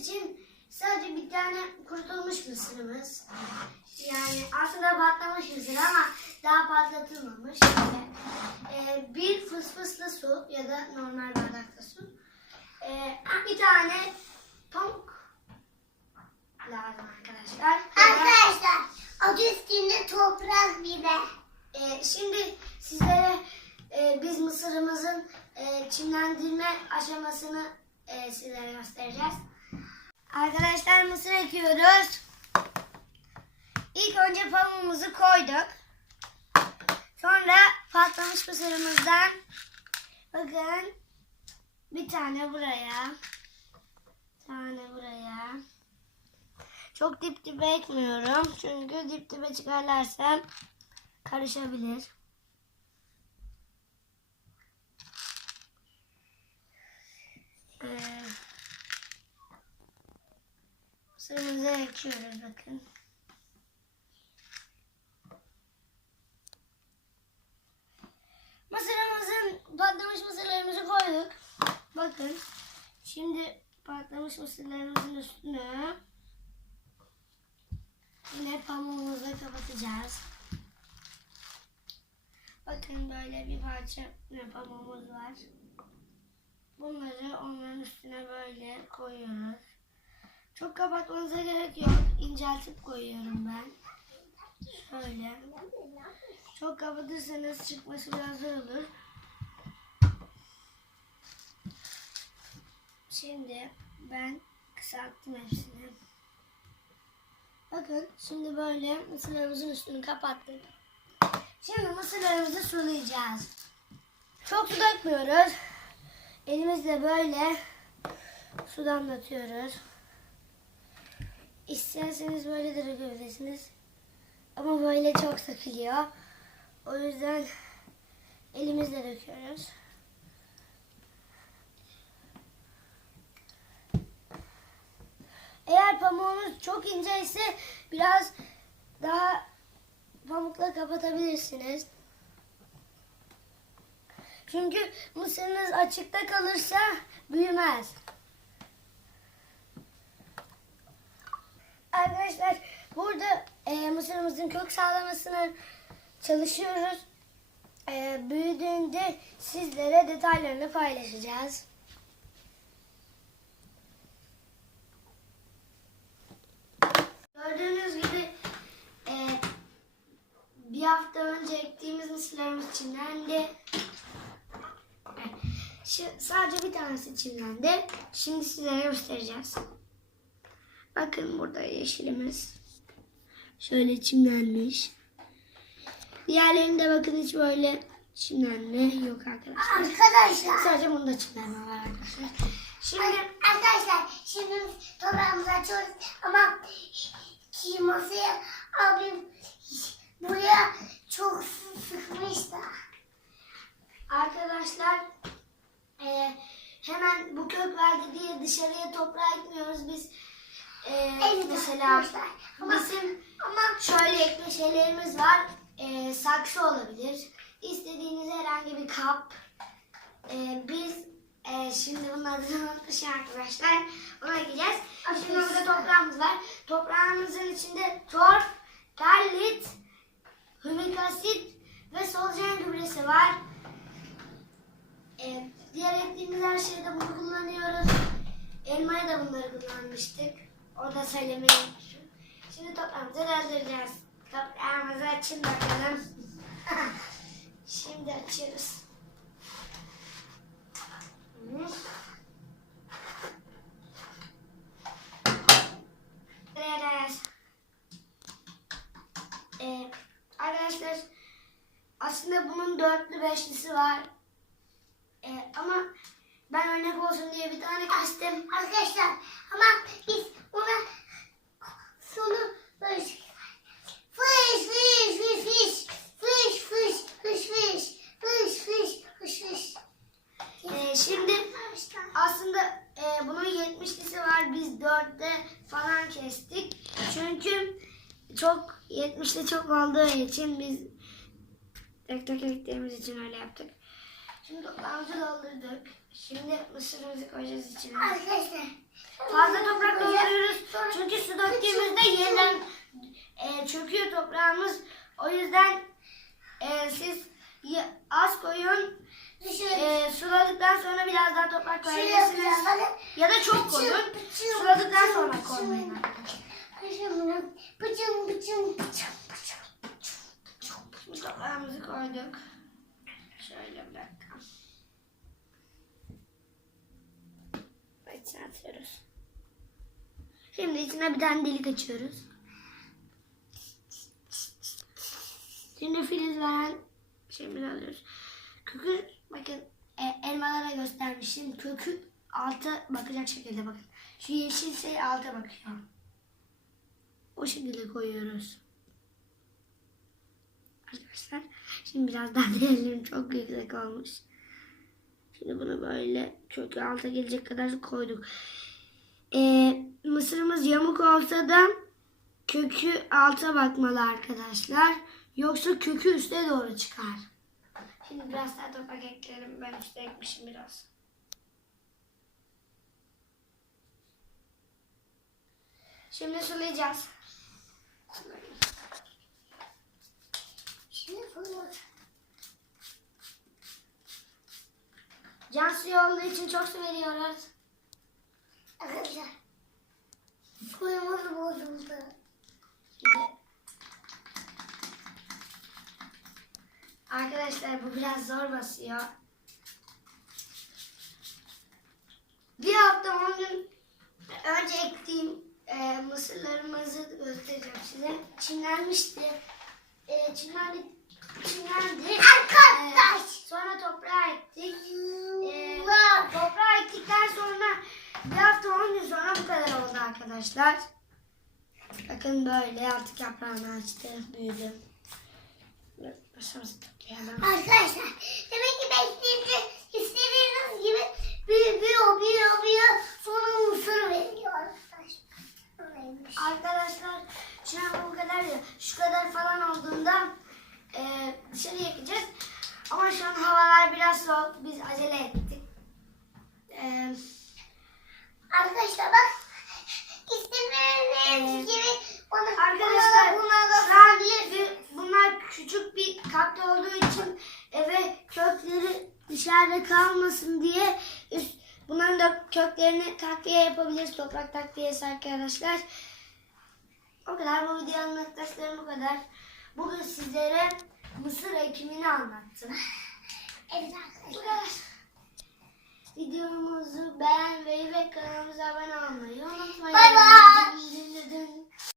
e, için sadece bir tane kurutulmuş mısırımız. Yani aslında patlamış mısır ama daha patlatılmamış. İşte, e, bir fısfıslı su ya da normal bardakta su. E, bir tane pamuk lazım arkadaşlar. Arkadaşlar adı üstünde toprak biber. Ee, şimdi sizlere e, biz mısırımızın e, çimlendirme aşamasını e, sizlere göstereceğiz. Arkadaşlar mısır ekiyoruz. İlk önce pamuğumuzu koyduk. Sonra patlamış mısırımızdan bakın bir tane buraya, tane buraya. Çok dip dibe ekmiyorum çünkü dip dibe çıkarlarsam karışabilir. Ee, Mısırımızı ekiyoruz bakın. Mısırımızın patlamış mısırlarımızı koyduk. Bakın. Şimdi patlamış mısırlarımızın üstüne yine pamuğumuzla kapatacağız. Bakın böyle bir parça pamuğumuz var. Bunları onların üstüne böyle koyuyoruz. Çok kapatmanıza gerek yok. İnceltip koyuyorum ben. Şöyle. Çok kapatırsanız çıkması biraz zor olur. Şimdi ben kısalttım hepsini. Bakın şimdi böyle mısırlarımızın üstünü kapattık. Şimdi mısırlarımızı sulayacağız. Çok su dökmüyoruz. Elimizle böyle su damlatıyoruz. İsterseniz böyle de dökebilirsiniz. Ama böyle çok sıkılıyor. O yüzden elimizle döküyoruz. Eğer pamuğunuz çok ince ise biraz daha pamukla kapatabilirsiniz. Çünkü mısırınız açıkta kalırsa büyümez. Arkadaşlar burada e, mısırımızın kök sağlamasını çalışıyoruz. E, büyüdüğünde sizlere detaylarını paylaşacağız. Gördüğünüz gibi e, bir hafta önce ektiğimiz mısırlarımız çimlendi. Şu, sadece bir tanesi çimlendi. Şimdi sizlere göstereceğiz. Bakın burada yeşilimiz. Şöyle çimlenmiş. Diğerlerinde bakın hiç böyle çimlenme yok arkadaşlar. Arkadaşlar. Sadece bunda çimlenme var arkadaşlar. Şimdi Arkadaşlar şimdi toprağımızı açıyoruz ama ki masaya abim buraya çok sıkmış da. Arkadaşlar e, hemen bu kök verdi diye dışarıya toprağa ekmiyoruz biz. E, Evet mesela arkadaşlar. Ama- bizim Ama şöyle ekme şeylerimiz var. E, saksı olabilir. İstediğiniz herhangi bir kap. E, biz e, şimdi bunun adını unutmuşum arkadaşlar. Ona gideceğiz. Şimdi burada toprağımız var. Toprağımızın içinde torf, perlit, hümik asit ve solucan gübresi var. Ee, diğer ettiğimiz her şeyde bunu kullanıyoruz. Elmaya da bunları kullanmıştık. O da söylemeyi unutmuşum. Şimdi toprağımızı dolduracağız. Toprağımızı açın bakalım. Şimdi açıyoruz. Ee, aslında bunun dörtlü beşlisi var. Ee, ama ben örnek olsun diye bir tane kestim. arkadaşlar ama biz ona sonu böyle fış fış fış fış fış fış fış fış fış fış fış fış Ee, şimdi aslında e, bunun 70'lisi var. Biz dörtte falan kestik. Çünkü çok 70'li çok olduğu için biz tek tek ektiğimiz için öyle yaptık. Şimdi toprağımızı doldurduk. Şimdi mısırımızı koyacağız içine. Arkadaşlar. Fazla toprak dolduruyoruz. Çünkü su döktüğümüzde yeniden e, çöküyor toprağımız. O yüzden e, siz az koyun. E, suladıktan sonra biraz daha toprak koyabilirsiniz. Ya da çok koyun. Suladıktan sonra koymayın arkadaşlar. Bıçım, bıçım, bıçım, bıçım, toprağımızı koyduk. Şöyle bir atıyoruz. Şimdi içine bir tane delik açıyoruz. Şimdi filiz veren şeyimizi alıyoruz. Kökü bakın e, elmalara göstermişim. Kökü alta bakacak şekilde bakın. Şu yeşil şey alta bakıyor. O şekilde koyuyoruz. Arkadaşlar şimdi biraz daha diğerlerim çok yüksek olmuş. Şimdi bunu böyle kökü alta gelecek kadar koyduk. Ee, mısırımız yamuk olsa da kökü alta bakmalı arkadaşlar. Yoksa kökü üste doğru çıkar. Şimdi biraz daha toprak ekleyelim. Ben üstte ekmişim biraz. Şimdi sulayacağız. Şimdi bunu. Can suyu olduğu için çok su veriyoruz. Arkadaşlar. Suyumuz bozuldu. Arkadaşlar bu biraz zor basıyor. Bir hafta on gün önce ektiğim e, mısırlarımızı göstereceğim size. Çimlenmişti. E, çimlendi. Çimlendi. Arkadaş. E, sonra toprağa ektik. Wow. toprağa ektikten sonra bir hafta on gün sonra bu kadar oldu arkadaşlar. Bakın böyle artık yaprağını açtı, büyüdü. Başımızı toplayalım. Arkadaşlar demek ki bekleyince istediğiniz gibi büyüyor büyüyor büyüyor sonra mısır veriyor arkadaşlar. Arkadaşlar şu an bu kadar ya. Şu kadar falan olduğunda e, dışarı yakacağız. Ama şu an havalar biraz soğuk. Biz acele ettik. Arkadaşlar bak istediğiniz gibi bana arkadaşlar buna an bir- bunlar küçük bir kapta olduğu için eve kökleri dışarıda kalmasın diye üst, bunların da köklerini takviye yapabiliriz. Toprak takviyesi arkadaşlar. O kadar bu videonun arkadaşlarım bu kadar. Bugün sizlere mısır ekimini anlattım. Evet Bu arkadaşlar. kadar. Videomuzu beğenmeyi ve kanalımıza abone olmayı unutmayın. Bay bay.